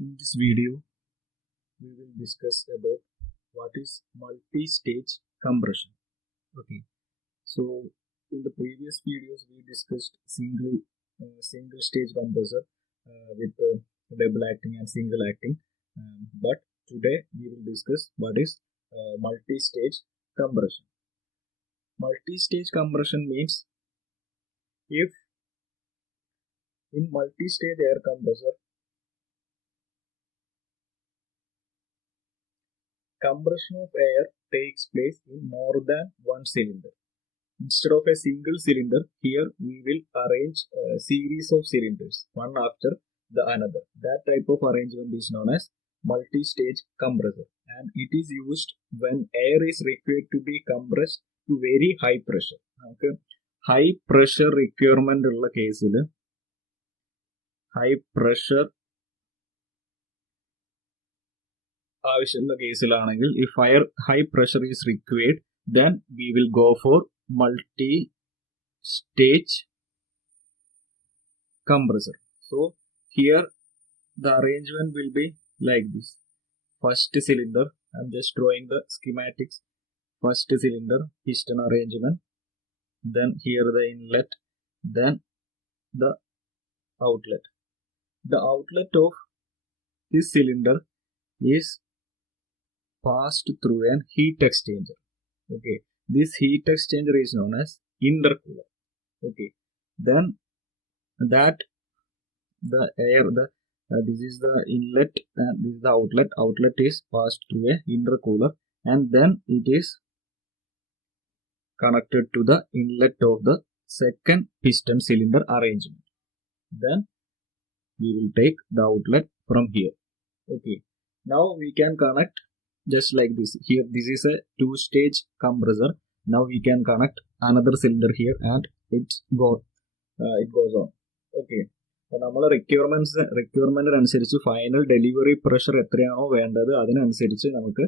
In this video, we will discuss about what is multi-stage compression. Okay, so in the previous videos, we discussed single stage compressor with double acting and single acting. But today we will discuss what is multi-stage compression. Multi-stage compression means if in multi-stage air compressor, compression of air takes place in more than one cylinder. Instead of a single cylinder, here we will arrange a series of cylinders, one after the another. That type of arrangement is known as multi-stage compressor, and it is used when air is required to be compressed to very high pressure. Okay. High pressure requirement ഉള്ള കേസിൽ high pressure ആവശ്യമുള്ള കേസിലാണെങ്കിൽ if high pressure is required, then we will go for multi-stage compressor. So here the arrangement will be like this. First cylinder, I'm just drawing the schematics. First cylinder, piston arrangement, then here the inlet, then the outlet. The outlet of this cylinder is passed through an heat exchanger. Okay, this heat exchanger is known as intercooler. Okay, then that the air, this is the inlet and this is the outlet. Outlet is passed through a intercooler and then it is connected to the inlet of the second piston cylinder arrangement. Then we will take the outlet from here. Okay, now we can connect just like this. Here this is a two-stage compressor. Now we can connect another cylinder here and it goes on. Okay, അപ്പോൾ നമ്മൾ റിക്വയർമെന്റിനനുസരിച്ച് final delivery pressure എത്രയാണോ വേണ്ടത് അതിനനുസരിച്ച് നമുക്ക്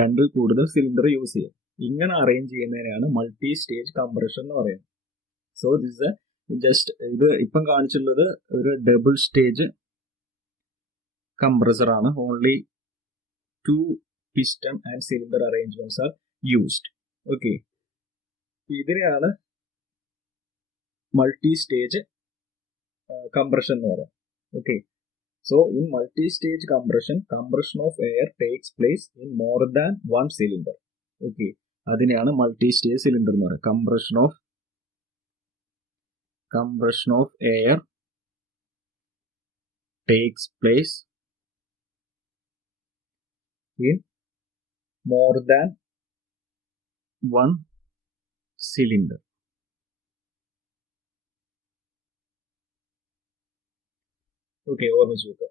രണ്ടിൽ കൂടുതൽ cylinder use ചെയ്യാം. ഇങ്ങനെ അറേഞ്ച് ചെയ്യുന്നതിനാണ് മൾട്ടി സ്റ്റേജ് കംപ്രഷൻ എന്ന് പറയുന്നത്. സോ ദിസ് ജസ്റ്റ് ഇത് ഇപ്പം കാണിച്ചുള്ളത് ഒരു ഡബിൾ സ്റ്റേജ് കംപ്രസർ ആണ്. Only 2 piston and cylinder arrangements are used. Okay, ഇതിനെയാണ് മൾട്ടി സ്റ്റേജ് compression എന്ന് പറയാം. Okay, so in multi-stage compression, compression of air takes place in more than one cylinder. Okay, അതിനെയാണ് multi-stage cylinder എന്ന് പറയുക. Compression of air takes place in more than one cylinder. Okay, ഓർമ്മിച്ചു വെക്കുക.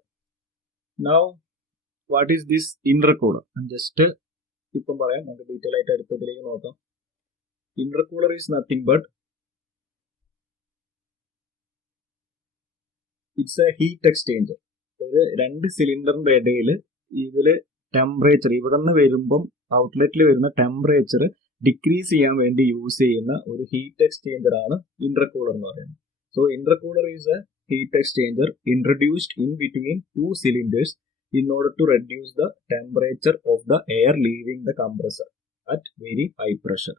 Now what is this intercooler? Just ഇപ്പം പറയാം, നമുക്ക് detail ആയിട്ട് അടുത്തതിലേക്ക് നോക്കാം. Intercooler is nothing but it's a heat exchanger. ഒരു രണ്ട് സിലിണ്ടറിന്റെ ഇടയിൽ ഇതില് ടെമ്പറേച്ചർ ഇവിടെ നിന്ന് വരുമ്പം ഔട്ട്ലെറ്റിൽ വരുന്ന ടെമ്പറേച്ചർ ഡിക്രീസ് ചെയ്യാൻ വേണ്ടി യൂസ് ചെയ്യുന്ന ഒരു ഹീറ്റ് എക്സ്ചേഞ്ചർ ആണ് ഇന്റർകൂളർ എന്ന് പറയുന്നത്. So intercooler is A heat exchanger introduced in between two cylinders in order to reduce the temperature of the air leaving the compressor at very high pressure.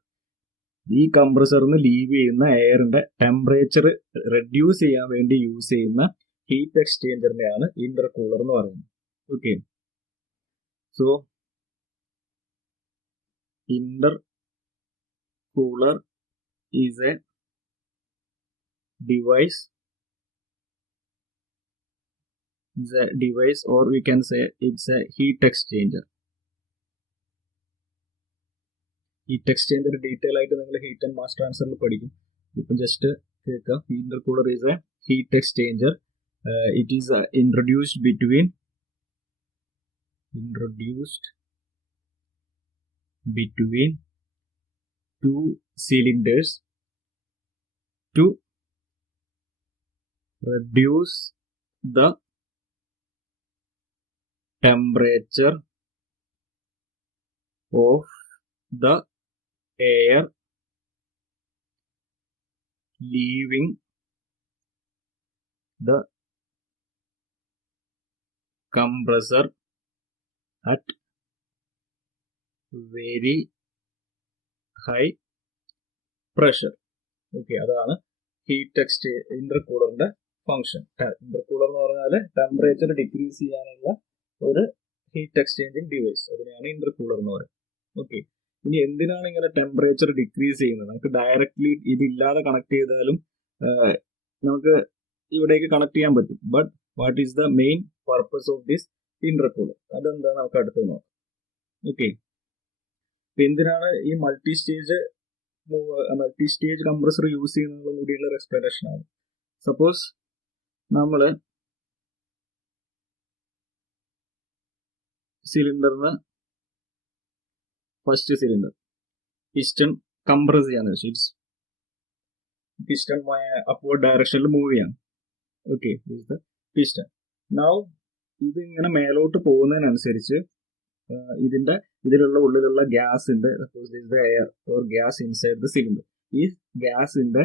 ഈ കംപ്രസറിന് leave ചെയ്യുന്ന എയറിന്റെ temperature reduce ചെയ്യാൻ വേണ്ടി use ചെയ്യുന്ന heat എക്സ്ചേഞ്ചറിനെയാണ് intercooler എന്ന് പറയുന്നത്. Okay, so intercooler is a device or we can say it's a heat exchanger. Heat exchanger detail ആയിട്ട് നിങ്ങൾ heat and mass ട്രാൻസ്ഫറിൽ പഠിക്കും. ഇപ്പം ജസ്റ്റ് കേൾക്കാം. Intercooler is a heat exchanger. It is introduced between two cylinders to reduce the temperature of the air leaving the compressor at very high pressure. Okay, അതാണ് heat ഇന്റർകൂളറിന്റെ function. Intercooler എന്ന് പറഞ്ഞാൽ temperature decrease ചെയ്യാനുള്ള ഒരു heat exchanging device, അതിനെയാണ് intercooler എന്ന് പറയുന്നത്. Okay, ഇനി എന്തിനാണ് ഇങ്ങനെ ടെമ്പറേച്ചർ ഡിക്രീസ് ചെയ്യുന്നത്? നമുക്ക് ഡയറക്ട്ലി ഇതില്ലാതെ കണക്ട് ചെയ്താലും നമുക്ക് ഇവിടേക്ക് കണക്ട് ചെയ്യാൻ പറ്റും. But what is the main purpose of this intercooler? അതെന്താ നമുക്ക് അടുത്ത് നോക്കാം. ഓക്കെ, എന്തിനാണ് ഈ മൾട്ടി സ്റ്റേജ് കംപ്രസർ യൂസ് ചെയ്യുന്നതും കൂടിയുള്ള ഒരു എക്സ്പ്ലനേഷൻ ആണ്. സപ്പോസ് നമ്മള് സിലിണ്ടറിന് ഫസ്റ്റ് സിലിണ്ടർ പിസ്റ്റൺ കംപ്രസ് ചെയ്യാന്ന് വെച്ചാൽ പിസ്റ്റൺ അപ്വേർഡ് ഡയറക്ഷനിൽ മൂവ് ചെയ്യാണ്. ഓക്കെ, പിസ്റ്റൺ നൗ ഇത് ഇങ്ങനെ മേലോട്ട് പോകുന്നതിനനുസരിച്ച് ഇതിലുള്ള ഉള്ളിലുള്ള ഗ്യാസിന്റെ air or gas inside the cylinder, ഈ ഗ്യാസിന്റെ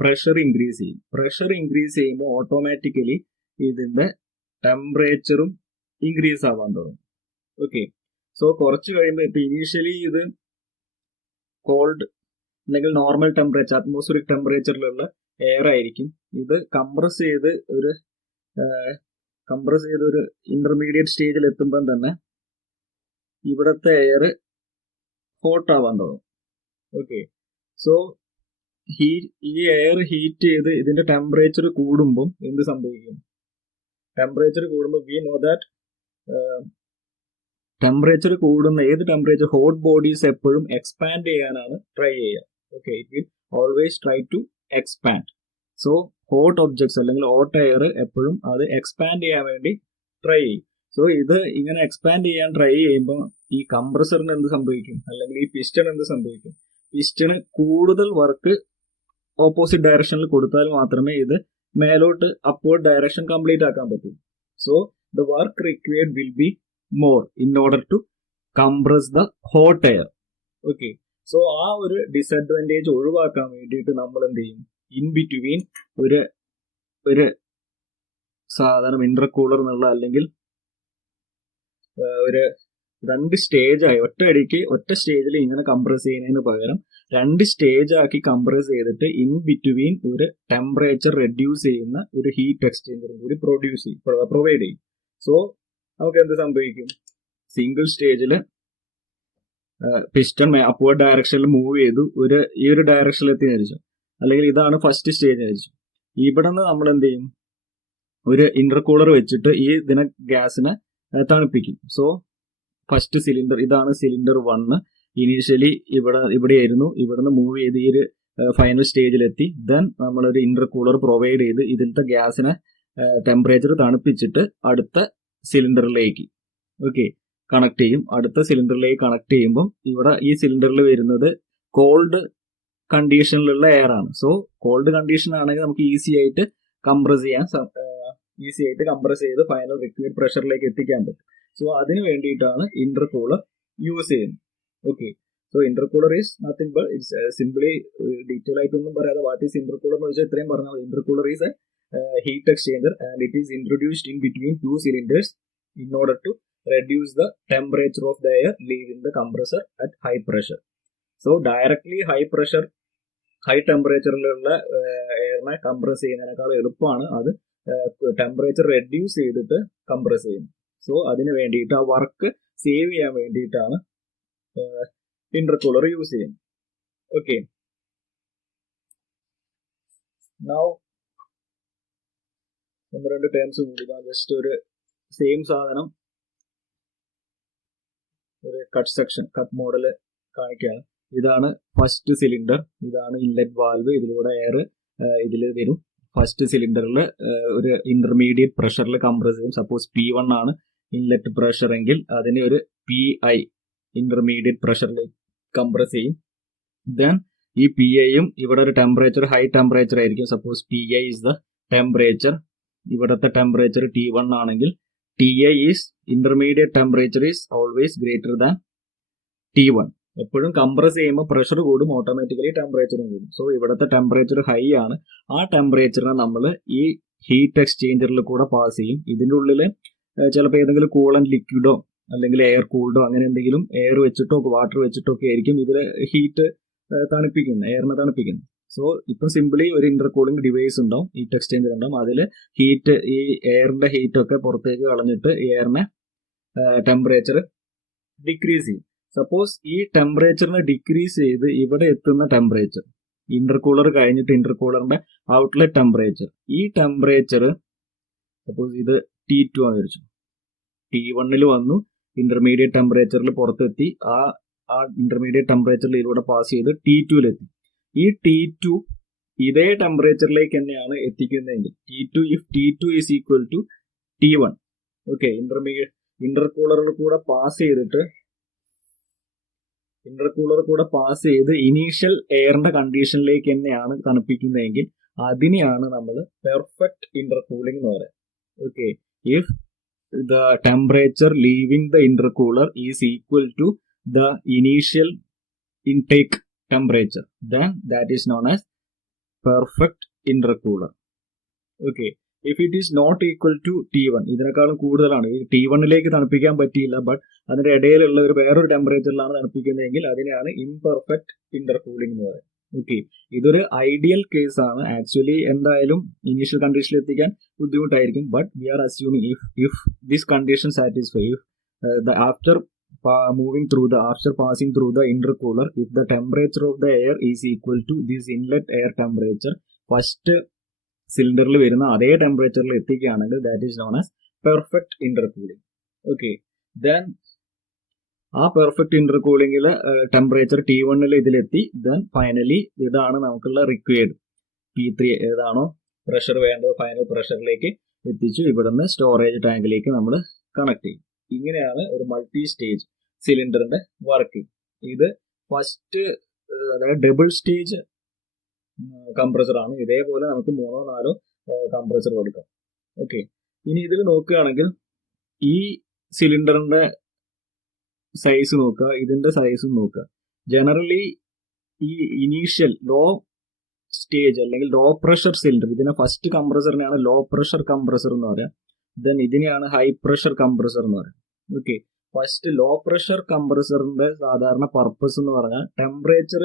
പ്രഷർ ഇൻക്രീസ് ചെയ്യും. പ്രഷർ ഇൻക്രീസ് ചെയ്യുമ്പോൾ ഓട്ടോമാറ്റിക്കലി ഇതിന്റെ ടെമ്പറേച്ചറും ഇൻക്രീസ് ആവാൻ തുടങ്ങും. ഓക്കെ, സോ കുറച്ച് കഴിയുമ്പോൾ ഇപ്പൊ ഇനീഷ്യലി ഇത് കോൾഡ് അല്ലെങ്കിൽ നോർമൽ ടെമ്പറേച്ചർ അറ്റ്മോസ്ഫിയറിക് ടെമ്പറേച്ചറിലുള്ള എയർ ആയിരിക്കും. ഇത് കംപ്രസ് ചെയ്ത് ഒരു ഇന്റർമീഡിയറ്റ് സ്റ്റേജിൽ എത്തുമ്പോൾ തന്നെ ഇവിടത്തെ എയർ ഹോട്ട് ആവാൻ തുടങ്ങും. ഓക്കെ, സോ ഈ എയർ ഹീറ്റ് ചെയ്ത് ഇതിന്റെ ടെമ്പറേച്ചർ കൂടുമ്പോൾ എന്ത് സംഭവിക്കും? ടെമ്പറേച്ചർ കൂടുമ്പോൾ വി നോ ദാറ്റ് ടെമ്പറേച്ചർ കൂടുന്ന ഏത് ടെമ്പറേച്ചർ ഹോട്ട് ബോഡീസ് എപ്പോഴും എക്സ്പാൻഡ് ചെയ്യാനാണ് ട്രൈ ചെയ്യുക. Okay, it will always try to expand. So hot objects അല്ലെങ്കിൽ ഹോട്ട് എയർ എപ്പോഴും അത് എക്സ്പാൻഡ് ചെയ്യാൻ വേണ്ടി ട്രൈ ചെയ്യും. സോ ഇത് ഇങ്ങനെ എക്സ്പാൻഡ് ചെയ്യാൻ ട്രൈ ചെയ്യുമ്പോൾ ഈ കംപ്രസറിന് എന്ത് സംഭവിക്കും? അല്ലെങ്കിൽ ഈ പിസ്റ്റൺ എന്ത് സംഭവിക്കും? പിസ്റ്റണ് കൂടുതൽ വർക്ക് ഓപ്പോസിറ്റ് ഡയറക്ഷനിൽ കൊടുത്താൽ മാത്രമേ ഇത് മേലോട്ട് അപ്വേർഡ് ഡയറക്ഷൻ കംപ്ലീറ്റ് ആക്കാൻ പറ്റൂ. So the work required will be more in order to compress the hot air. Okay, so ആ ഒരു ഡിസഡ്വാൻറ്റേജ് ഒഴിവാക്കാൻ വേണ്ടിയിട്ട് നമ്മൾ എന്ത് ചെയ്യും? ഇൻ ബിറ്റ്വീൻ ഒരു സാധാരണ ഇന്റർകൂളർ എന്നുള്ള അല്ലെങ്കിൽ ഒരു രണ്ട് സ്റ്റേജായി ഒറ്റ സ്റ്റേജിൽ ഇങ്ങനെ കംപ്രസ് ചെയ്യുന്നതിന് പകരം രണ്ട് സ്റ്റേജ് ആക്കി കംപ്രസ് ചെയ്തിട്ട് ഇൻ ബിറ്റ്വീൻ ഒരു ടെമ്പറേച്ചർ റെഡ്യൂസ് ചെയ്യുന്ന ഒരു ഹീറ്റ് എക്സ്ചേഞ്ചറും കൂടി പ്രൊവൈഡ് ചെയ്യും. സോ നമുക്ക് എന്ത് സംഭവിക്കും? സിംഗിൾ സ്റ്റേജിൽ പിസ്റ്റൺ അപ്വേർഡ് ഡയറക്ഷനിൽ മൂവ് ചെയ്തു ഈ ഒരു ഡയറക്ഷനിൽ എത്തി വിചാരിച്ചു, അല്ലെങ്കിൽ ഇതാണ് ഫസ്റ്റ് സ്റ്റേജ് വിചാരിച്ചു. ഇവിടെ നിന്ന് നമ്മൾ എന്ത് ചെയ്യും? ഒരു ഇന്റർകൂളർ വെച്ചിട്ട് ഈ ഗ്യാസിനെ തണുപ്പിക്കും. സോ ഫസ്റ്റ് സിലിണ്ടർ, ഇതാണ് സിലിണ്ടർ 1. ഇനീഷ്യലി ഇവിടെയായിരുന്നു, ഇവിടുന്ന് മൂവ് ചെയ്ത് ഈ ഒരു ഫൈനൽ സ്റ്റേജിലെത്തി. ദെൻ നമ്മളൊരു ഇന്റർകൂളർ പ്രൊവൈഡ് ചെയ്ത് ഇതിലത്തെ ഗ്യാസിനെ ടെമ്പറേച്ചർ തണുപ്പിച്ചിട്ട് അടുത്ത സിലിണ്ടറിലേക്ക് കണക്ട് ചെയ്യും. അടുത്ത സിലിണ്ടറിലേക്ക് കണക്ട് ചെയ്യുമ്പോൾ ഇവിടെ ഈ സിലിണ്ടറിൽ വരുന്നത് കോൾഡ് കണ്ടീഷനിലുള്ള എയർ ആണ്. സോ കോൾഡ് കണ്ടീഷൻ ആണെങ്കിൽ നമുക്ക് ഈസി ആയിട്ട് കംപ്രസ് ചെയ്ത് ഫൈനൽ റിക്വയർഡ് പ്രഷറിലേക്ക് എത്തിക്കാൻ പറ്റും. സോ അതിന് വേണ്ടിയിട്ടാണ് ഇന്റർകൂളർ യൂസ് ചെയ്യുന്നത്. Okay, so intercooler is nothing but it's simply detail ആയിട്ടൊന്നും പറയാതെ വാട്ട് ഈസ് ഇന്റർകൂളർ എന്ന് വെച്ചാൽ ഇത്രയും പറഞ്ഞാൽ intercooler is A heat exchanger and it is introduced in between two cylinders in order to reduce the temperature of the air leaving the compressor at high pressure. So directly high temperature-ലുള്ള എയറിനെ compress ചെയ്യുന്നതിനേക്കാൾ എളുപ്പമാണ് അത് temperature reduce ചെയ്തിട്ട് compress ചെയ്യുന്നത്. So അതിന് വേണ്ടിയിട്ട് ആ വർക്ക് സേവ് ചെയ്യാൻ വേണ്ടിയിട്ടാണ് ഇന്റർകൂളർ യൂസ് ചെയ്യുന്നത്. ഓക്കെ, നൗ ഒന്ന് രണ്ട് ടേംസ് കൂടി ജസ്റ്റ് ഒരു സെയിം സാധനം ഒരു കട്ട് മോഡൽ കാണിക്കുകയാണ്. ഇതാണ് ഫസ്റ്റ് സിലിണ്ടർ, ഇതാണ് ഇൻലെറ്റ് വാൽവ്, ഇതിലൂടെ എയർ ഇതിൽ വരും. ഫസ്റ്റ് സിലിണ്ടറിൽ ഒരു ഇന്റർമീഡിയറ്റ് പ്രഷറിൽ കംപ്രസ് ചെയ്യും. സപ്പോസ് P1 ആണ് ഇൻലെറ്റ് പ്രഷർ എങ്കിൽ അതിനെ ഒരു PI ഇന്റർമീഡിയറ്റ് പ്രഷറിലേക്ക് കംപ്രസ് ചെയ്യും. ദെൻ ഈ PIയും ഇവിടെ ഒരു ടെമ്പറേച്ചർ ഹൈ ടെമ്പറേച്ചർ ആയിരിക്കും. Suppose TI is the temperature, ഇവിടത്തെ ടെമ്പറേച്ചർ T1 ആണെങ്കിൽ TI is intermediate temperature is always greater than T1. എപ്പോഴും കംപ്രസ് ചെയ്യുമ്പോൾ പ്രഷർ കൂടും, ഓട്ടോമാറ്റിക്കലി ടെമ്പറേച്ചറും കൂടും. സോ ഇവിടുത്തെ ടെമ്പറേച്ചർ ഹൈ ആണ്. ആ ടെമ്പറേച്ചറിനെ നമ്മൾ ഈ ഹീറ്റ് എക്സ്ചേഞ്ചറിൽ കൂടെ പാസ് ചെയ്യും. ഇതിൻ്റെ ഉള്ളിൽ ചിലപ്പോൾ ഏതെങ്കിലും കൂളന്റ് ലിക്വിഡോ അല്ലെങ്കിൽ എയർ കൂൾഡോ അങ്ങനെ എന്തെങ്കിലും എയർ വെച്ചിട്ടോ വാട്ടർ വെച്ചിട്ടോ ഒക്കെ ആയിരിക്കും ഇതിൽ ഹീറ്റ് തണുപ്പിക്കുന്നത്, എയറിനെ തണുപ്പിക്കുന്നത്. സോ ഇപ്പം സിംപിളി ഒരു ഇന്റർകൂളിംഗ് ഡിവൈസ് ഉണ്ടാവും, ഹീറ്റ് എക്സ്ചേഞ്ചർ ഉണ്ടാവും. അതിൽ ഹീറ്റ്, ഈ എയറിന്റെ ഹീറ്റ് ഒക്കെ പുറത്തേക്ക് കളഞ്ഞിട്ട് എയറിനെ ടെമ്പറേച്ചർ ഡിക്രീസ് ചെയ്യും. സപ്പോസ് ഈ ടെമ്പറേച്ചറിനെ ഡിക്രീസ് ചെയ്ത് ഇവിടെ എത്തുന്ന ടെമ്പറേച്ചർ, ഇന്റർകൂളർ കഴിഞ്ഞിട്ട് ഇന്റർകൂളറിന്റെ ഔട്ട്ലെറ്റ് ടെമ്പറേച്ചർ, ഈ ടെമ്പറേച്ചർ സപ്പോസ് ഇത് T2 ആണ് വിചാരിച്ചു, T1 വന്നു, ഇന്റർമീഡിയറ്റ് ടെമ്പറേച്ചറിൽ പുറത്തെത്തി, ആ ഇന്റർമീഡിയറ്റ് ടെമ്പറേച്ചറിൽ ഇതിലൂടെ പാസ് ചെയ്ത് T2 ഈ T2 ഇതേ ടെമ്പറേച്ചറിലേക്ക് തന്നെയാണ് എത്തിക്കുന്നതെങ്കിൽ if T2 is equal to T1, okay, ഇന്റർകൂളറിൽ കൂടെ പാസ് ചെയ്ത് ഇനീഷ്യൽ എയറിന്റെ കണ്ടീഷനിലേക്ക് തന്നെയാണ് തണുപ്പിക്കുന്നതെങ്കിൽ അതിനെയാണ് നമ്മൾ പെർഫെക്റ്റ് ഇന്റർകൂളിംഗ് എന്ന് പറയുന്നത്. Okay, if the temperature leaving the intercooler is equal to the initial intake temperature, then that is known as perfect intercooler. Okay, if it is not equal to T1, ഇതിനേക്കാളും കൂടുതലാണ്, T1 തണുപ്പിക്കാൻ പറ്റിയില്ല, but അതിന്റെ ഇടയിലുള്ള വേറൊരു ടെമ്പറേച്ചറിലാണ് തണുപ്പിക്കുന്നതെങ്കിൽ അതിനെയാണ് imperfect intercooling എന്ന് പറയുന്നത്. ഓക്കെ, ഇതൊരു ഐഡിയൽ കേസ് ആണ്. ആക്ച്വലി എന്തായാലും ഇനീഷ്യൽ കണ്ടീഷനിൽ എത്തിക്കാൻ ബുദ്ധിമുട്ടായിരിക്കും, but we are assuming if this condition satisfy, after passing through the intercooler, if the temperature of the air is equal to this inlet air temperature, first സിലിണ്ടറിൽ വരുന്ന അതേ ടെമ്പറേച്ചറിൽ എത്തിക്കുകയാണെങ്കിൽ that is known as perfect intercooling. Okay, then ആ perfect ഇന്റർകൂളിംഗിൽ temperature T1 ഇതിലെത്തി, then finally ഇതാണ് നമുക്കുള്ള റിക്വയർഡ് P3 ഏതാണോ പ്രഷർ വേണ്ടത്, ഫൈനൽ പ്രഷറിലേക്ക് എത്തിച്ചു, ഇവിടുന്ന് സ്റ്റോറേജ് ടാങ്കിലേക്ക് നമ്മൾ കണക്ട് ചെയ്യും. ഇങ്ങനെയാണ് ഒരു മൾട്ടി സ്റ്റേജ് സിലിണ്ടറിന്റെ വർക്കിംഗ്. ഇത് ഫസ്റ്റ്, അതായത് ഡബിൾ സ്റ്റേജ് കംപ്രസർ ആണ്. ഇതേപോലെ നമുക്ക് 3-4 കംപ്രസർ കൊടുക്കാം. ഓക്കെ, ഇനി ഇതിൽ നോക്കുകയാണെങ്കിൽ ഈ സിലിണ്ടറിന്റെ സൈസ് നോക്കുക, ഇതിന്റെ സൈസും നോക്കുക. ജനറലി ഈ ഇനീഷ്യൽ ലോ സ്റ്റേജ് അല്ലെങ്കിൽ ലോ പ്രഷർ സിലിണ്ടർ, ഇതിനെ ഫസ്റ്റ് കംപ്രസറിനെയാണ് ലോ പ്രഷർ കംപ്രസർ എന്ന് പറയാം. ദെൻ ഇതിനെയാണ് ഹൈ പ്രഷർ കംപ്രസർ എന്ന് പറയാം. ഓക്കെ, ഫസ്റ്റ് ലോ പ്രഷർ കംപ്രസറിന്റെ സാധാരണ പർപ്പസ് എന്ന് പറഞ്ഞാൽ ടെമ്പറേച്ചർ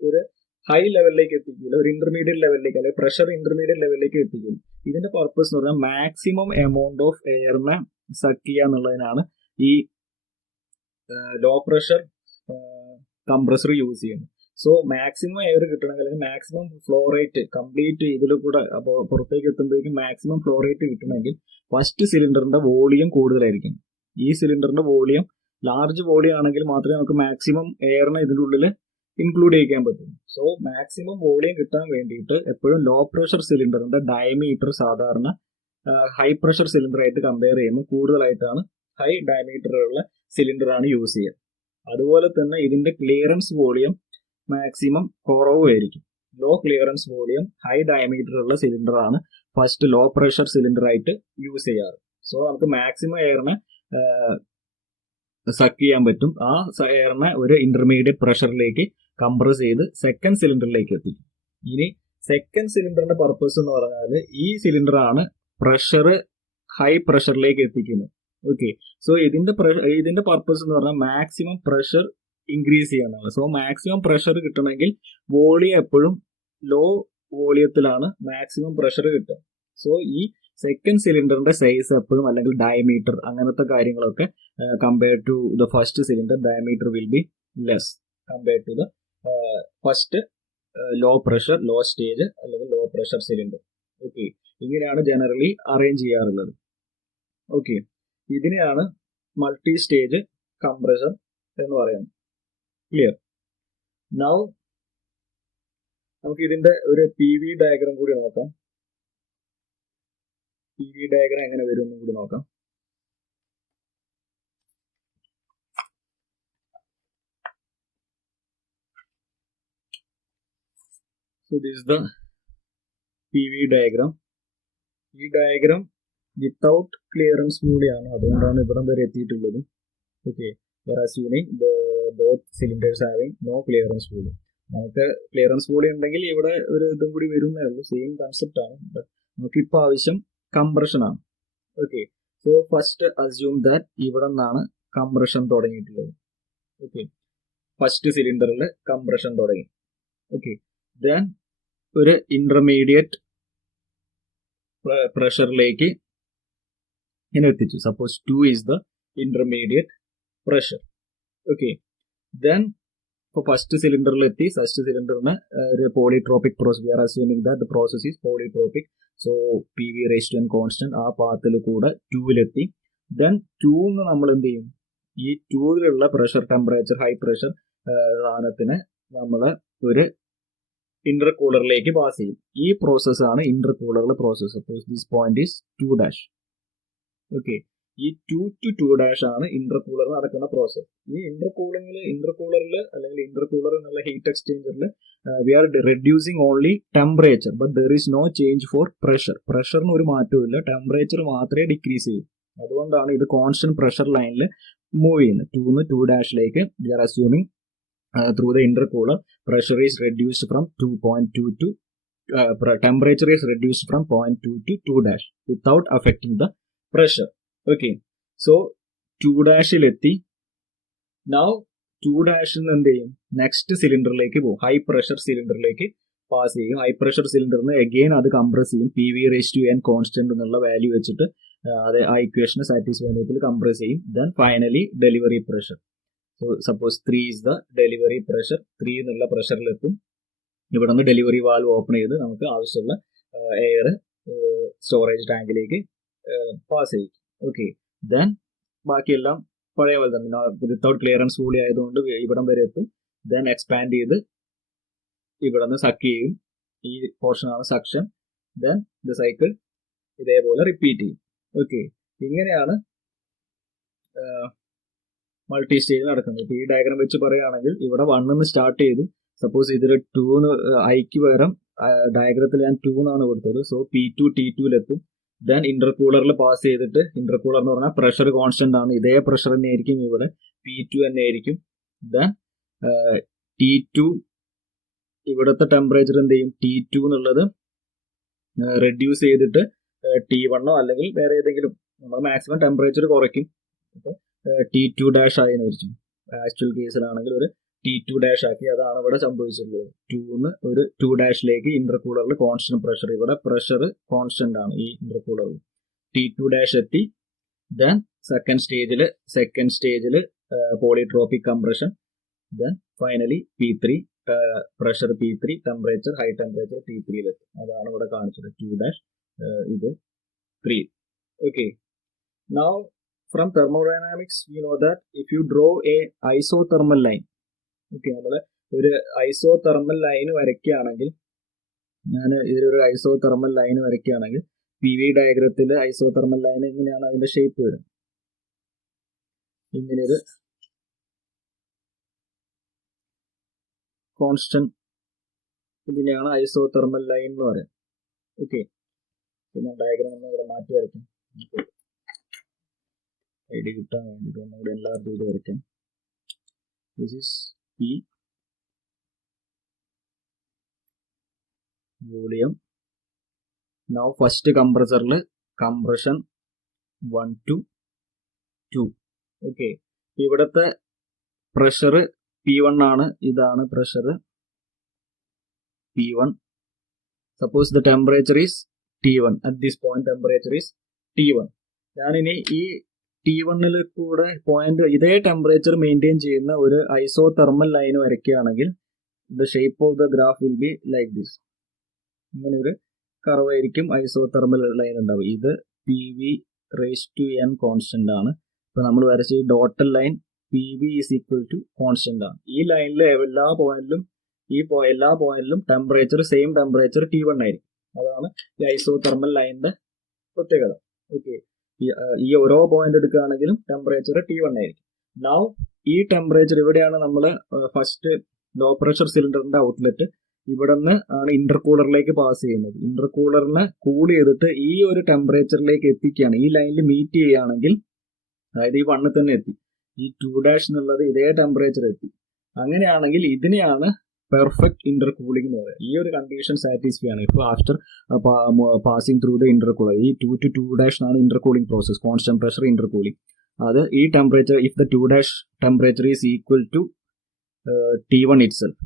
ഒരു ഹൈ ലെവലിലേക്ക് എത്തിക്കില്ല, ഒരു ഇന്റർമീഡിയറ്റ് ലെവലിലേക്ക് അല്ലെങ്കിൽ പ്രഷർ ഇന്റർമീഡിയറ്റ് ലെവലിലേക്ക് എത്തിക്കില്ല. ഇതിന്റെ പർപ്പസ് എന്ന് പറഞ്ഞാൽ മാക്സിമം എമൗണ്ട് ഓഫ് എയറിനെ സക്ക് ചെയ്യുക എന്നുള്ളതിനാണ് ഈ ലോ പ്രഷർ കംപ്രസർ യൂസ് ചെയ്യുന്നത്. സോ മാക്സിമം എയർ കിട്ടണമെങ്കിൽ അല്ലെങ്കിൽ മാക്സിമം ഫ്ലോ റേറ്റ് കംപ്ലീറ്റ് ഇതിൽ കൂടെ അപ്പോൾ പുറത്തേക്ക് എത്തുമ്പോഴേക്കും മാക്സിമം ഫ്ലോ റേറ്റ് കിട്ടണമെങ്കിൽ ഫസ്റ്റ് സിലിണ്ടറിന്റെ വോളിയം കൂടുതലായിരിക്കും. ഈ സിലിണ്ടറിന്റെ വോളിയം ലാർജ് വോളിയം ആണെങ്കിൽ മാത്രമേ നമുക്ക് മാക്സിമം എയറിനെ ഇതിൻ്റെ ഉള്ളിൽ ഇൻക്ലൂഡ് ചെയ്യിക്കാൻ പറ്റും. സോ മാക്സിമം വോളിയം കിട്ടാൻ വേണ്ടിയിട്ട് എപ്പോഴും ലോ പ്രഷർ സിലിണ്ടറിന്റെ ഡയമീറ്റർ സാധാരണ ഹൈ പ്രഷർ സിലിണ്ടർ ആയിട്ട് കമ്പയർ ചെയ്യുമ്പോൾ കൂടുതലായിട്ടാണ് ഹൈ ഡയമീറ്ററുള്ള സിലിണ്ടറാണ് യൂസ് ചെയ്യുക. അതുപോലെ തന്നെ ഇതിന്റെ ക്ലിയറൻസ് വോളിയം മാക്സിമം കുറവായിരിക്കും. Low clearance volume high diameter ഉള്ള സിലിണ്ടറാണ് ഫസ്റ്റ് ലോ പ്രഷർ സിലിണ്ടർ ആയിട്ട് യൂസ് ചെയ്യാറ്. സോ നമുക്ക് മാക്സിമം എയറിനെ സക്ക് ചെയ്യാൻ പറ്റും. ആ എയറിനെ ഒരു ഇന്റർമീഡിയറ്റ് പ്രഷറിലേക്ക് കംപ്രസ് ചെയ്ത് സെക്കൻഡ് സിലിണ്ടറിലേക്ക് എത്തിക്കും. ഇനി സെക്കൻഡ് സിലിണ്ടറിന്റെ പർപ്പസ് എന്ന് പറഞ്ഞാൽ ഈ സിലിണ്ടറാണ് പ്രഷർ ഹൈ പ്രഷറിലേക്ക് എത്തിക്കുന്നത്. ഓക്കെ, സോ ഇതിന്റെ പർപ്പസ് എന്ന് പറഞ്ഞാൽ മാക്സിമം പ്രഷർ ഇൻക്രീസ് ചെയ്യാനാണ്. സോ മാക്സിമം പ്രഷർ കിട്ടണമെങ്കിൽ വോളിയം എപ്പോഴും ലോ വോളിയത്തിലാണ് മാക്സിമം പ്രഷർ കിട്ടുക. സോ ഈ സെക്കൻഡ് സിലിണ്ടറിന്റെ സൈസ് എപ്പോഴും അല്ലെങ്കിൽ ഡയമീറ്റർ അങ്ങനത്തെ കാര്യങ്ങളൊക്കെ compared to the first cylinder diameter will be less compared to the first low pressure low stage അല്ലെങ്കിൽ ലോ പ്രഷർ സിലിണ്ടർ. ഓക്കെ, ഇങ്ങനെയാണ് ജനറലി അറേഞ്ച് ചെയ്യാറുള്ളത്. ഓക്കെ, ഇതിനെയാണ് മൾട്ടി സ്റ്റേജ് കംപ്രസർ എന്ന് പറയുന്നത്. ക്ലിയർ? നൗ നമുക്ക് ഇതിന്റെ ഒരു PV ഡയഗ്രാം കൂടി നോക്കാം. PV ഡയഗ്രാം എങ്ങനെ വരും എന്നും കൂടി നോക്കാം. So this is the PV diagram. ഈ ഡയഗ്രാം വിത്തൗട്ട് ക്ലിയറൻസ് കൂടിയാണ്, അതുകൊണ്ടാണ് ഇവിടം വരെ എത്തിയിട്ടുള്ളത്. Okay, assuming both cylinders having no clearance volume. നമുക്ക് ക്ലിയറൻസ് വോളിയം ഉണ്ടെങ്കിൽ ഇവിടെ ഒരു ഇതും കൂടി വരുന്നേ ഉള്ളൂ, സെയിം കൺസെപ്റ്റ് ആണ്. ബട്ട് നമുക്കിപ്പോൾ ആവശ്യം കംപ്രഷൻ ആണ്. Okay, so so first assume that ഇവിടെ നിന്നാണ് കംപ്രഷൻ തുടങ്ങിയിട്ടുള്ളത്. ഓക്കെ, ഫസ്റ്റ് സിലിണ്ടറിൽ കംപ്രഷൻ തുടങ്ങി. ഓക്കെ, ദെൻ ഒരു ഇന്റർമീഡിയറ്റ് പ്രഷറിലേക്ക് ഇങ്ങനെ എത്തിച്ചു. Suppose 2 is the intermediate pressure. Okay, then ഇപ്പോൾ ഫസ്റ്റ് സിലിണ്ടറിൽ എത്തി. ഫസ്റ്റ് സിലിണ്ടറിന് ഒരു polytropic process, we are assuming that the process is polytropic. So PV raise to n constant ആ പാത്തിൽ കൂടെ 2-ലെത്തി. ദെൻ 2 നമ്മൾ എന്ത് ചെയ്യും, ഈ 2-ലുള്ള പ്രഷർ ടെമ്പറേച്ചർ ഹൈ പ്രഷർ സാധനത്തിന് നമ്മൾ ഒരു ഇന്റർകൂളറിലേക്ക് പാസ് ചെയ്യും. ഈ പ്രോസസ് ആണ് ഇന്റർകൂളറിലെ process. Suppose this point is 2'. Okay, ഈ 2 to 2' ആണ് ഇന്റർകൂളറിൽ നടക്കുന്ന പ്രോസസ്. ഈ ഇന്റർകൂളറിൽ അല്ലെങ്കിൽ ഇന്റർകൂളർ എന്നുള്ള ഹീറ്റ് എക്സ്ചേഞ്ചറിൽ we are reducing only temperature, but there is no change for pressure. പ്രഷറിന് ഒരു മാറ്റവും ഇല്ല, ടെമ്പറേച്ചർ മാത്രമേ ഡിക്രീസ് ചെയ്യൂ. അതുകൊണ്ടാണ് ഇത് കോൺസ്റ്റന്റ് പ്രഷർ ലൈനിൽ മൂവ് ചെയ്യുന്നത്. 2 to 2' we are assuming through the intercooler pressure is reduced from 2.2 to temperature is reduced from 0.2 to 2' without affecting the pressure. Okay, so 2'ലെത്തി. now 2' എന്ത് ചെയ്യും, നെക്സ്റ്റ് സിലിണ്ടറിലേക്ക് പോകും, ഹൈ പ്രഷർ സിലിണ്ടറിലേക്ക് പാസ് ചെയ്യും. High pressure സിലിണ്ടറിന് again അത് compress ചെയ്യും. PV raise to n constant എന്നുള്ള വാല്യൂ വെച്ചിട്ട് അത് ആ ഇക്വേഷനെ സാറ്റിസ്ഫൈ ചെയ്യുന്ന വിധത്തിൽ കംപ്രസ് ചെയ്യും. Then finally delivery pressure. So suppose 3 is the delivery pressure. 3 എന്നുള്ള പ്രഷറിലെത്തും. ഇവിടെ നിന്ന് ഡെലിവറി വാൽവ് ഓപ്പൺ ചെയ്ത് നമുക്ക് ആവശ്യമുള്ള എയർ സ്റ്റോറേജ് ടാങ്കിലേക്ക് പാസ് ചെയ്യും. ഓക്കെ, ദെൻ ബാക്കിയെല്ലാം പഴയ പോലെ തന്നെ വിത്തൗട്ട് ക്ലിയറൻസ് കൂടി ആയതുകൊണ്ട് ഇവിടം വരെ എത്തും. ദെൻ എക്സ്പാൻഡ് ചെയ്ത് ഇവിടെ നിന്ന് സക്ക് ചെയ്യും. ഈ പോർഷനാണ് സക്ഷൻ. ദെൻ ദ സൈക്കിൾ ഇതേപോലെ റിപ്പീറ്റ് ചെയ്യും. ഓക്കെ, ഇങ്ങനെയാണ് മൾട്ടി സ്റ്റേജ് നടക്കുന്നത്. ഈ ഡയഗ്രാം വെച്ച് പറയുകയാണെങ്കിൽ ഇവിടെ 1 സ്റ്റാർട്ട് ചെയ്തു. സപ്പോസ് ഇതിൽ 2 ഐക്ക് പകരം ഡയഗ്രത്തിൽ ഞാൻ 2 എന്നാണ് കൊടുത്തത്. So P2 T2-ലെത്തും. ദെൻ ഇന്റർകൂളറിൽ പാസ് ചെയ്തിട്ട്, ഇന്റർകൂളർ എന്ന് പറഞ്ഞാൽ പ്രഷർ കോൺസ്റ്റന്റ് ആണ്, ഇതേ പ്രഷർ തന്നെ ആയിരിക്കും ഇവിടെ, P2 തന്നെ ആയിരിക്കും. ദെൻ T2 ഇവിടുത്തെ ടെമ്പറേച്ചർ എന്ത് ചെയ്യും, T2 എന്നുള്ളത് റെഡ്യൂസ് ചെയ്തിട്ട് T1 അല്ലെങ്കിൽ വേറെ ഏതെങ്കിലും നമ്മൾ മാക്സിമം ടെമ്പറേച്ചർ കുറയ്ക്കും. അപ്പോൾ T2' ആയി വെച്ചു. ആക്ച്വൽ കേസിലാണെങ്കിൽ ഒരു T2' ആക്കി. അതാണ് ഇവിടെ സംഭവിച്ചിട്ടുള്ളത്. 2 ഒരു 2' ഇന്റർകൂളറിൽ കോൺസ്റ്റന്റ് പ്രഷർ, ഇവിടെ പ്രഷർ കോൺസ്റ്റന്റ് ആണ് ഈ ഇന്റർകൂളറിൽ. T2' എത്തി. ദെൻ സെക്കൻഡ് സ്റ്റേജിൽ polytropic compression. Then finally P3 pressure P3, temperature high temperature T3-ലെത്തും. അതാണ് ഇവിടെ കാണിച്ചത് 2', ഇത് 3. Okay, now from thermodynamics we know that if you draw a isothermal line, okay, നമ്മൾ ഒരു ഐസോതെർമൽ ലൈൻ വരയ്ക്കുകയാണെങ്കിൽ, ഞാൻ ഇതിലൊരു ഐസോതെർമൽ ലൈൻ വരയ്ക്കുകയാണെങ്കിൽ PV ഡയഗ്രത്തിൽ ഐസോതെർമൽ ലൈൻ എങ്ങനെയാണ് അതിന്റെ ഷേപ്പ് വരും, ഇങ്ങനെയൊരു കോൺസ്റ്റന്റ്, ഇതിനെയാണ് ഐസോതെർമൽ ലൈൻ എന്ന് പറയുന്നത്. ഓക്കെ, പിന്നെ ഡയഗ്രാം ഒന്ന് ഇവിടെ മാറ്റി വരയ്ക്കാം, ഐഡിയ കിട്ടാൻ വേണ്ടിയിട്ട് ഒന്നുകൂടെ എല്ലാവർക്കും ഇത് വരയ്ക്കാം. This is P volume. Now first കംപ്രസറിൽ കംപ്രഷൻ 1 to 2. ഓക്കെ, ഇവിടുത്തെ പ്രഷർ P1 ആണ്, ഇതാണ് pressure P1. Suppose the temperature is T1. At this point temperature is T1. ഞാനിനി ഈ T1-ൽ കൂടെ പോയിന്റ് ഇതേ ടെമ്പറേച്ചർ മെയിൻറ്റെയിൻ ചെയ്യുന്ന ഒരു ഐസോതെർമൽ ലൈൻ വരയ്ക്കുകയാണെങ്കിൽ the shape of the graph will be like this. ഇങ്ങനെ ഒരു കർവ് ആയിരിക്കും ഐസോതെർമൽ ലൈൻ ഉണ്ടാവും. ഇത് PV raise to n constant ആണ്. ഇപ്പൊ നമ്മൾ വരച്ച ഈ dotted line PV is equal to constant ആണ്. ഈ ലൈനിലെ എല്ലാ പോയിന്റിലും ടെമ്പറേച്ചർ സെയിം ടെമ്പറേച്ചർ T1 ആയിരിക്കും. അതാണ് ഈ ഐസോതെർമൽ ലൈനിന്റെ പ്രത്യേകത. ഓക്കെ, ഈ ഓരോ പോയിന്റ് എടുക്കുകയാണെങ്കിലും ടെമ്പറേച്ചർ T1 ആയിരിക്കും. നൗ ഈ ടെമ്പറേച്ചർ ഇവിടെയാണ് നമ്മൾ ഫസ്റ്റ് ലോ പ്രഷർ സിലിണ്ടറിന്റെ ഔട്ട്ലെറ്റ്. ഇവിടെ നിന്ന് ആണ് ഇന്റർകൂളറിലേക്ക് പാസ് ചെയ്യുന്നത്. ഇന്റർകൂളറിനെ കൂൾ ചെയ്തിട്ട് ഈ ഒരു ടെമ്പറേച്ചറിലേക്ക് എത്തിക്കുകയാണ്. ഈ ലൈനിൽ മീറ്റ് ചെയ്യുകയാണെങ്കിൽ, അതായത് ഈ 1 തന്നെ എത്തി, ഈ 2' എന്നുള്ളത് ഇതേ ടെമ്പറേച്ചർ എത്തി. അങ്ങനെയാണെങ്കിൽ ഇതിനെയാണ് പെർഫെക്റ്റ് ഇന്റർകൂളിംഗ് എന്ന് പറയുന്നത്. ഈ ഒരു കണ്ടീഷൻ സാറ്റിസ്ഫൈ ആണ് ഇപ്പോൾ after passing through the intercooler. ഈ 2 to 2' ആണ് intercooling process, constant pressure intercooling. അത് ഈ temperature, if the 2' temperature is equal to T1 itself,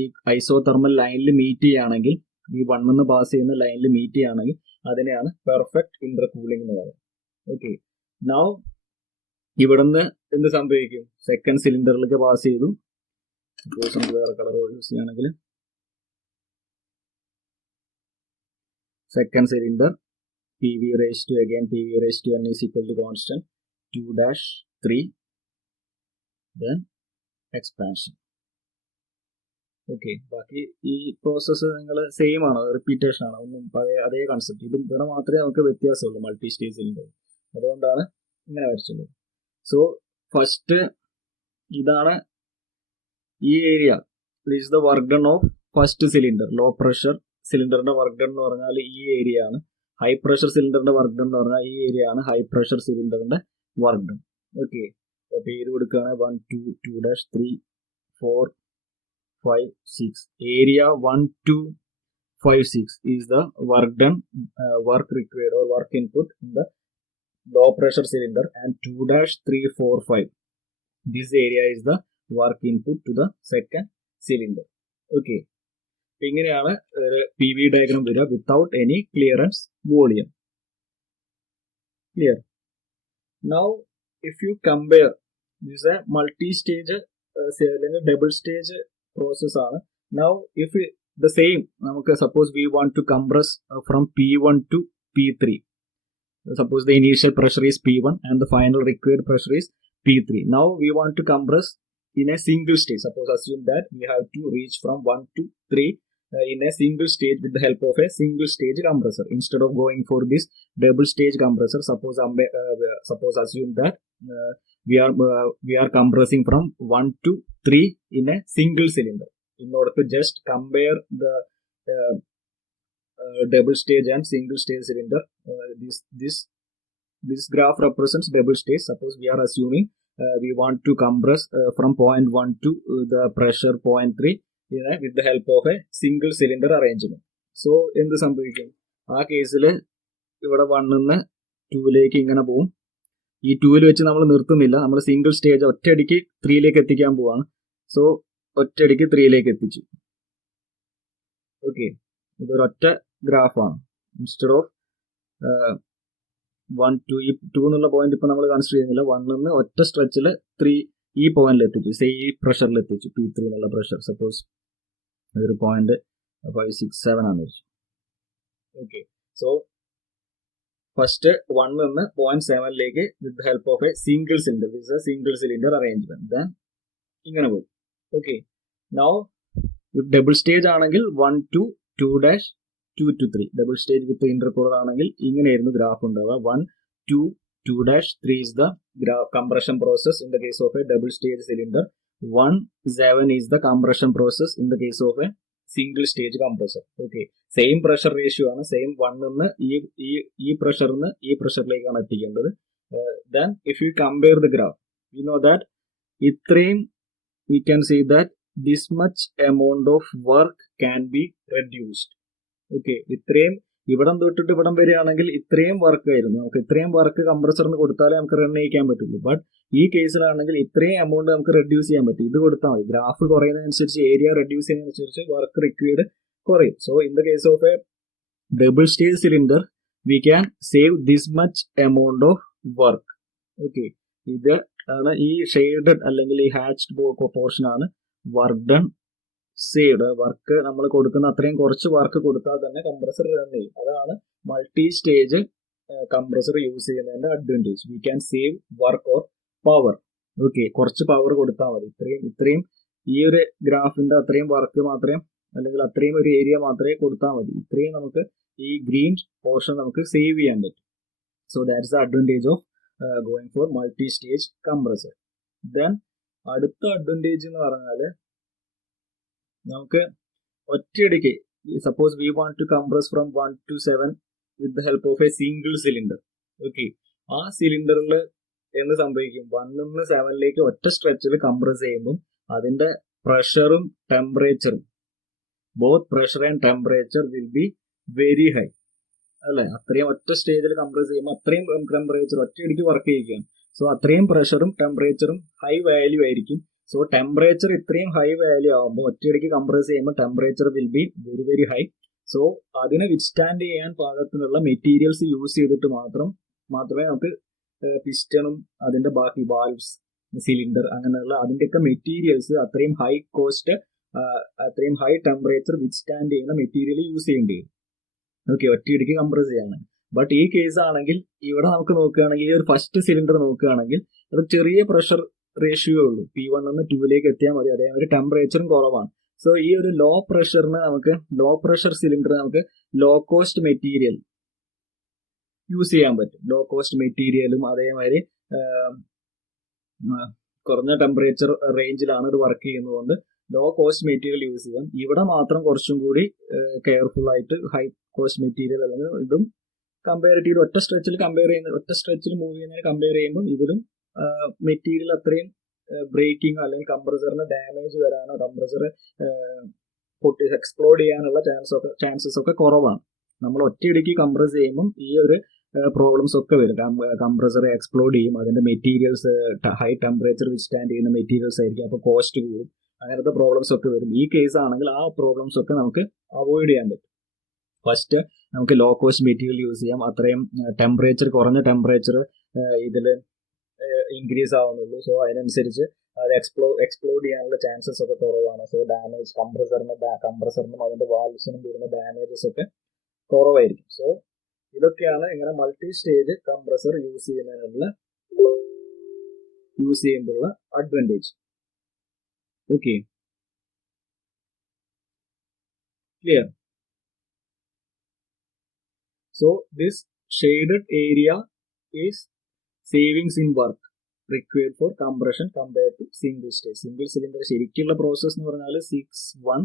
ഈ ഐസോതെർമൽ ലൈനിൽ മീറ്റ് ചെയ്യുകയാണെങ്കിൽ, ഈ 1 നിന്ന് പാസ് ചെയ്യുന്ന ലൈനിൽ മീറ്റ് ചെയ്യുകയാണെങ്കിൽ അതിനെയാണ് പെർഫെക്റ്റ് ഇന്റർകൂളിംഗ് എന്ന് പറയുന്നത്. ഓക്കെ, നൗ ഇവിടുന്ന് എന്ത് സംഭവിക്കും? സെക്കൻഡ് സിലിണ്ടറിലേക്ക് പാസ് ചെയ്തു. സപ്പോസ് നമുക്ക് വേറെ കളർ യൂസ് ചെയ്യുകയാണെങ്കിൽ second cylinder PV raised to n is equal to constant 2-3, then expansion. Okay, ബാക്കി ഈ പ്രോസസ്സ് നിങ്ങൾ സെയിം ആണ്, റിപ്പീറ്റേഷൻ ആണ്, ഒന്നും അതേ കൺസെപ്റ്റ്. ഇത് ഇവിടെ മാത്രമേ നമുക്ക് വ്യത്യാസമുള്ളൂ മൾട്ടി സ്റ്റേജ് സിലിണ്ടർ. അതുകൊണ്ടാണ് ഇങ്ങനെ വരച്ചുള്ളത്. സോ ഫസ്റ്റ് ഇതാണ് ഈ area, this is the work done of first cylinder. Low pressure സിലിണ്ടറിന്റെ വർക്ക് ഡൺ എന്ന് പറഞ്ഞാൽ ഈ ഏരിയ ആണ്. ഹൈ പ്രഷർ സിലിണ്ടറിന്റെ വർക്ക് ഡൺ എന്ന് പറഞ്ഞാൽ ഈ ഏരിയ ആണ് ഹൈ പ്രഷർ സിലിണ്ടറിന്റെ വർക്ക് ഡൺ. ഓക്കെ, പേര് കൊടുക്കുകയാണ് 1 2 2-3 4 5 6. Area 1 2 5 6 is the work done, work required or work input in the low pressure cylinder, and 2-3 4 5, this area is the work input to the second cylinder. Okay, ഇങ്ങനെയാണ് PV diagram വരിക without any clearance volume. Clear? Now if you compare, this a multi stage അല്ലെങ്കിൽ double stage process ആണ്. Now if the same, നമുക്ക് suppose we want to compress from P1 to P3. Suppose the initial pressure is P1 and the final required pressure is P3. Now we want to compress in a single stage. Suppose assume that we have to reach from 1 to 3 in a single stage with the help of a single stage compressor. Instead of going for this double stage compressor, suppose assume that we are compressing from 1 to 3 in a single cylinder. In order to just compare the double stage and single stage cylinder, this graph represents double stage. Suppose we are assuming we want to compress from point 1 to the pressure point 3 with the help of a single cylinder arrangement. So എന്ത് സംഭവിക്കും? ആ കേസിൽ ഇവിടെ 1 നിന്ന് 2ലേക്ക് ഇങ്ങനെ പോകും. ഈ 2ൽ വെച്ച് നമ്മൾ നിർത്തുന്നില്ല, നമ്മൾ സിംഗിൾ സ്റ്റേജ് ഒറ്റയടിക്ക് 3ലേക്ക് എത്തിക്കാൻ പോവാണ്. സോ ഒറ്റയടിക്ക് 3ലേക്ക് എത്തിച്ചു. ഓക്കെ, ഇതൊരൊറ്റ ഗ്രാഫാണ്. ഇൻസ്റ്റെഡ് ഓഫ് 1 2, ഈ 2 എന്നുള്ള പോയിന്റ് ഇപ്പൊ നമ്മൾ കൺസിഡർ ചെയ്യുന്നില്ല. 1 നിന്ന് ഒറ്റ സ്ട്രെച്ചിൽ 3 ഈ പോയിന്റിൽ എത്തിച്ചു, ഈ പ്രഷറിൽ എത്തിച്ചു, P3 എന്നുള്ള പ്രഷർ. സപ്പോസ് ഒരു പോയിന്റ് 5 6 7 ആണ് വെച്ചു. ഓക്കെ, സോ ഫസ്റ്റ് 1 നിന്ന് 0.7ലേക്ക് with help of a single cylinder, this is a single cylinder arrangement. Then ഇങ്ങനെ പോയി. ഓക്കെ, നൗ ഡബിൾ സ്റ്റേജ് ആണെങ്കിൽ 1 to 2-2 to 3, double stage with intercooler ആണെങ്കിൽ ഇങ്ങനെയായിരുന്നു ഗ്രാഫ് ഉണ്ടാവുക. 1 2 2-3 is the compression process in the case of a double stage cylinder. 1 7 is the compression process in the case of a single stage compressor. Okay, same pressure ratio ആണ്, same 1 നിന്ന് ഈ പ്രഷറിൽ നിന്ന് ഈ പ്രഷറിലേക്കാണ് എത്തിക്കേണ്ടത്. Then if you compare the graph, you know that ഇത്രയും we can say that this much amount of work can be reduced. Okay, ഇത്രയും ഇവിടം തൊട്ടിട്ട് ഇവിടം വരികയാണെങ്കിൽ ഇത്രയും വർക്ക് ആയിരുന്നു, നമുക്ക് ഇത്രയും വർക്ക് കംപ്രസറിന് കൊടുത്താലേ നമുക്ക് റൺ ചെയ്യിക്കാൻ പറ്റുള്ളൂ. ബട്ട് ഈ കേസിലാണെങ്കിൽ ഇത്രയും എമൗണ്ട് നമുക്ക് റെഡ്യൂസ് ചെയ്യാൻ പറ്റും. ഇത് കൊടുത്താൽ മതി. ഗ്രാഫ് കുറയുന്നതനുസരിച്ച്, ഏരിയ റെഡ്യൂസ് ചെയ്യുന്നതനുസരിച്ച് വർക്ക് റിക്വയർഡ് കുറയും. So in the case of a double stage cylinder we can save this much amount of work. Okay, ഇത് ആണ് ഈ ഷെയ്ഡഡ് അല്ലെങ്കിൽ ഈ ഹാച്ച്ഡ് പോർഷൻ ആണ് വർക്ക് ഡൺ സേവ്ഡ്. വർക്ക് നമ്മൾ കൊടുക്കുന്ന അത്രയും കുറച്ച് വർക്ക് കൊടുത്താൽ തന്നെ കംപ്രസർ റൺ ചെയ്യും. അതാണ് മൾട്ടി സ്റ്റേജ് കംപ്രസർ യൂസ് ചെയ്യുന്നതിന്റെ advantage. V can save work or power. Okay, കുറച്ച് പവർ കൊടുത്താൽ മതി. ഇത്രയും ഈ ഒരു ഗ്രാഫിന്റെ അത്രയും വർക്ക് മാത്രമേ, അല്ലെങ്കിൽ അത്രയും ഒരു ഏരിയ മാത്രമേ കൊടുത്താൽ മതി. ഇത്രയും നമുക്ക് ഈ ഗ്രീൻ പോർഷൻ നമുക്ക് സേവ് ചെയ്യാൻ പറ്റും. So that's the advantage of going for multi-stage compressor. Then അടുത്ത അഡ്വാൻറ്റേജ് എന്ന് പറഞ്ഞാൽ നമുക്ക് ഒറ്റയടിക്ക്, suppose we want to compress from 1 to 7 with the help of a single cylinder. Okay, ആ സിലിണ്ടറിൽ എന്ത് സംഭവിക്കും? 1 നിന്ന് 7ലേക്ക് ഒറ്റ സ്ട്രെച്ചിൽ കംപ്രസ് ചെയ്യുമ്പോൾ അതിന്റെ പ്രഷറും ടെമ്പറേച്ചറും both pressure and temperature will be very high അല്ലെ. അത്രയും ഒറ്റ സ്റ്റേജിൽ കംപ്രസ് ചെയ്യുമ്പോൾ അത്രയും ടെമ്പറേച്ചർ ഒറ്റയടിക്ക് വർക്ക് ചെയ്യുകയാണ്. സോ അത്രയും പ്രഷറും ടെമ്പറേച്ചറും ഹൈ വാല്യൂ ആയിരിക്കും. സോ ടെമ്പറേച്ചർ ഇത്രയും ഹൈ വാല്യൂ ആകുമ്പോൾ ഒറ്റയടിക്ക് കംപ്രസ് ചെയ്യുമ്പോൾ temperature will be very very high. So അതിനെ വിത്ത്സ്റ്റാൻഡ് ചെയ്യാൻ പാകത്തിനുള്ള മെറ്റീരിയൽസ് യൂസ് ചെയ്തിട്ട് മാത്രമേ നമുക്ക് പിസ്റ്റണും അതിന്റെ ബാക്കി വാൽവ്സ്, സിലിണ്ടർ അങ്ങനെയുള്ള അതിന്റെയൊക്കെ മെറ്റീരിയൽസ് അത്രയും ഹൈ കോസ്റ്റ്, അത്രയും ഹൈ ടെമ്പറേച്ചർ വിത്ത്സ്റ്റാൻഡ് ചെയ്യുന്ന മെറ്റീരിയൽ യൂസ് ചെയ്യേണ്ടി വരും. ഓക്കെ, ഒറ്റയടിക്ക് കംപ്രസ് ചെയ്യാണ്. ബട്ട് ഈ കേസ് ആണെങ്കിൽ ഇവിടെ നമുക്ക് നോക്കുകയാണെങ്കിൽ ഈ ഒരു ഫസ്റ്റ് സിലിണ്ടർ നോക്കുകയാണെങ്കിൽ അത് ചെറിയ പ്രഷർ റേഷ്യോ ഉള്ളൂ. P1 നിന്ന് 2ലേക്ക് എത്തിയാൽ മതി. അതേമാതിരി ടെമ്പറേച്ചറും കുറവാണ്. സോ ഈ ഒരു ലോ പ്രഷറിന് നമുക്ക് ലോ പ്രഷർ സിലിണ്ടർ നമുക്ക് ലോ കോസ്റ്റ് മെറ്റീരിയൽ യൂസ് ചെയ്യാൻ പറ്റും. ലോ കോസ്റ്റ് മെറ്റീരിയലും അതേമാതിരി കുറഞ്ഞ ടെമ്പറേച്ചർ റേഞ്ചിലാണ് ഇത് വർക്ക് ചെയ്യുന്നതുകൊണ്ട് ലോ കോസ്റ്റ് മെറ്റീരിയൽ യൂസ് ചെയ്യാം. ഇവിടെ മാത്രം കുറച്ചും കൂടി കെയർഫുൾ ആയിട്ട് ഹൈ കോസ്റ്റ് മെറ്റീരിയൽ അല്ലെങ്കിൽ ഇതും കമ്പയറിറ്റീവ് ഒറ്റ സ്ട്രെച്ചിൽ മൂവ് ചെയ്യുന്നതിന് കമ്പയർ ചെയ്യുമ്പോൾ ഇതിലും മെറ്റീരിയൽ അത്രയും ബ്രേക്കിംഗ് അല്ലെങ്കിൽ കംപ്രസറിന് ഡാമേജ് വരാനോ കംപ്രസർ എക്സ്പ്ലോഡ് ചെയ്യാനുള്ള ചാൻസസ് ഒക്കെ കുറവാണ്. നമ്മൾ ഒറ്റയടിക്ക് കംപ്രസ് ചെയ്യുമ്പം ഈ ഒരു പ്രോബ്ലംസ് ഒക്കെ വരും. കംപ്രസർ എക്സ്പ്ലോഡ് ചെയ്യും, അതിന്റെ മെറ്റീരിയൽസ് ഹൈ ടെമ്പറേച്ചർ വിത്ത്സ്റ്റാൻഡ് ചെയ്യുന്ന മെറ്റീരിയൽസ് ആയിരിക്കും, അപ്പോൾ കോസ്റ്റ് കൂടും, അങ്ങനത്തെ പ്രോബ്ലംസ് ഒക്കെ വരും. ഈ കേസ് ആണെങ്കിൽ ആ പ്രോബ്ലംസ് ഒക്കെ നമുക്ക് അവോയ്ഡ് ചെയ്യാൻ പറ്റും. ഫസ്റ്റ് നമുക്ക് ലോ കോസ്റ്റ് മെറ്റീരിയൽ യൂസ് ചെയ്യാം. അത്രയും ടെമ്പറേച്ചർ കുറഞ്ഞ ടെമ്പറേച്ചർ ഇതിൽ ഇൻക്രീസ് ആവുന്നുള്ളൂ. സോ അതിനനുസരിച്ച് അത് എക്സ്പ്ലോഡ് ചെയ്യാനുള്ള ചാൻസസ് ഒക്കെ കുറവാണ്. സോ ഡാമേജ് കംപ്രസറിനും അതിന്റെ വാൽവ്സിനും വരുന്ന ഡാമേജസ് ഒക്കെ കുറവായിരിക്കും. സോ ഇതൊക്കെയാണ് ഇങ്ങനെ മൾട്ടി സ്റ്റേജ് കംപ്രസർ യൂസ് ചെയ്യുമ്പോഴുള്ള advantage. Okay, clear? So this shaded area is savings in work required for compression compared to single stage. Single cylinder ശരിക്കുള്ള പ്രോസസ് എന്ന് പറഞ്ഞാൽ 6-1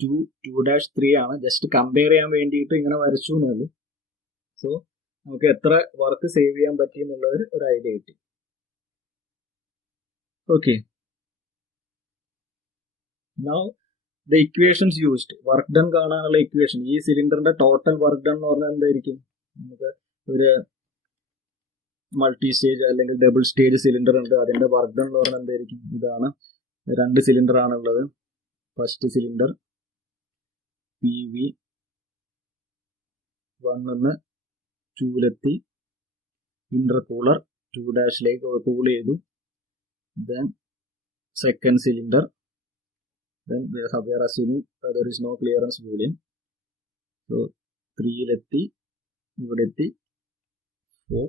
2-3 ആണ്. ജസ്റ്റ് കമ്പയർ ചെയ്യാൻ വേണ്ടിയിട്ട് ഇങ്ങനെ വരച്ചു എന്നേ ഉള്ളൂ. സോ നമുക്ക് എത്ര വർക്ക് സേവ് ചെയ്യാൻ പറ്റി എന്നുള്ളത് ഒരു ഐഡിയ കിട്ടി. Okay, now the equations used. Work done കാണാനുള്ള ഇക്വേഷൻ, ഈ സിലിണ്ടറിന്റെ ടോട്ടൽ വർക്ക് ഡൺ എന്ന് പറഞ്ഞാൽ എന്തായിരിക്കും? നമുക്ക് ഒരു മൾട്ടി സ്റ്റേജ് അല്ലെങ്കിൽ ഡബിൾ സ്റ്റേജ് സിലിണ്ടർ ഉണ്ട്, അതിന്റെ വർക്ക് ഡൺ എന്ന് പറഞ്ഞാൽ എന്തായിരിക്കും? ഇതാണ്, 2 സിലിണ്ടർ ആണുള്ളത്. ഫസ്റ്റ് സിലിണ്ടർ PV1 നിന്ന് 2ലെത്തി, ഇന്റർകൂളർ 2' കൂൾ ചെയ്തു. Then second cylinder, then we are assuming there is no clearance volume. So 3ലെത്തി, ഇവിടെ എത്തി 4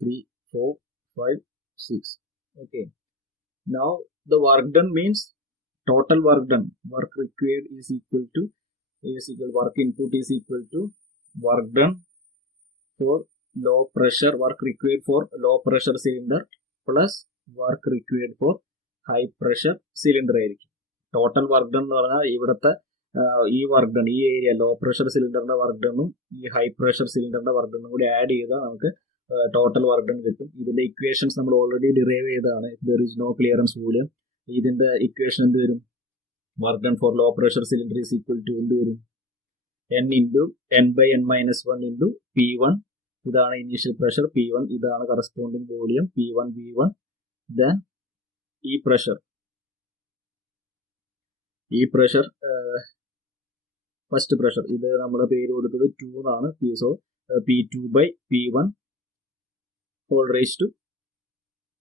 3 4 5 6. Okay, now the work done means total work done. Work required is equal to work input is equal to work done for low pressure, work required for low pressure cylinder plus work required for high pressure cylinder ആയിരിക്കും. Total work done എന്ന് പറഞ്ഞാൽ ഇവിടുത്തെ ഈ work done, ഈ area law pressure സിലിണ്ടറിന്റെ work ഡണ്ണും ഈ high pressure സിലിണ്ടറിന്റെ work ഡണ്ണും കൂടി ആഡ് ചെയ്താൽ നമുക്ക് ടോട്ടൽ വർക്ക് ഡൺ കിട്ടും. ഇതിന്റെ ഇക്വേഷൻസ് നമ്മൾ ഓൾറെഡി ഡിറൈവ് ചെയ്തതാണ്. There is no clearance volume. ഇതിന്റെ ഇക്വേഷൻ എന്ത് വരും? Work done for low pressure cylinder is equal to എന്ത് വരും? n/n-1 into P1. ഇതാണ് ഇനീഷ്യൽ പ്രഷർ P1, ഇതാണ് corresponding volume P1 V1. Then ഈ പ്രഷർ ഫസ്റ്റ് പ്രഷർ, ഇത് നമ്മുടെ പേര് കൊടുത്തത് 2 എന്നാണ്. സോ P2/P1 whole raise to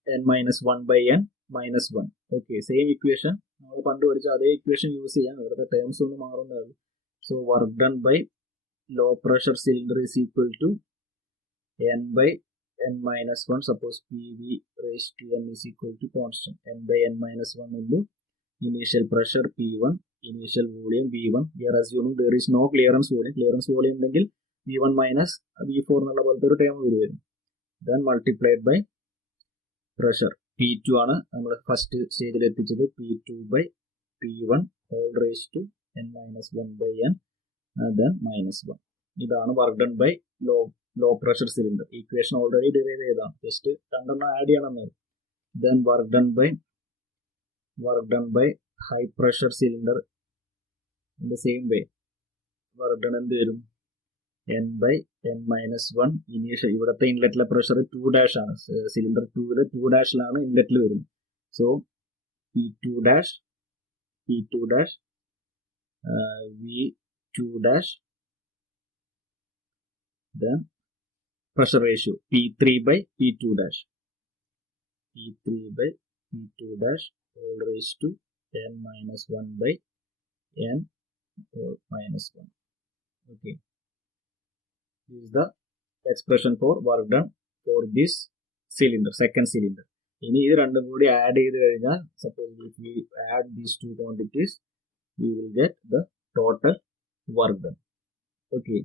n-1/n-1. Okay, same equation നമ്മൾ പണ്ട് പഠിച്ച അതേ ഇക്വേഷൻ യൂസ് ചെയ്യാം. ഇവിടുത്തെ ടേംസ് ഒന്നും മാറുന്നേ ഉള്ളൂ. So work done by low pressure cylinder is equal to n/n-1. Suppose PV raised to n is equal to constant n/n-1 into initial pressure P1, initial volume V1. We are assuming there is no clearance volume. Clearance volume ഉണ്ടെങ്കിൽ V1 minus V4 എന്നുള്ള പോലത്തെ ഒരു term വരും. Then multiplied by pressure P2 ആണ് നമ്മൾ first സ്റ്റേജിൽ എത്തിച്ചത്. P2/P1 whole raised to n-1/n then -1. ഇതാണ് work done by low pressure cylinder. Equation already derive ചെയ്താണ്, ജസ്റ്റ് രണ്ടെണ്ണം ആഡ് ചെയ്യണം. Then work done by work done by high pressure cylinder in the same way. Work done എന്ത് വരും n by n minus 1 initial ഇവിടുത്തെ ഇൻലെറ്റിലെ pressure 2 dash ആണ്. Cylinder 2 2 ഡാഷിലാണ് ഇൻലെറ്റിൽ വരുന്നത്. So P2 dash V2 dash then pressure ratio P3 by P2 dash all raised to n minus 1 by n or minus 1. Okay, this is the expression for work done for this cylinder, second cylinder. ഇനി ഇത് രണ്ടും കൂടി add ചെയ്ത് കഴിഞ്ഞാൽ, suppose if we add these two quantities, we will get the total work done. Okay.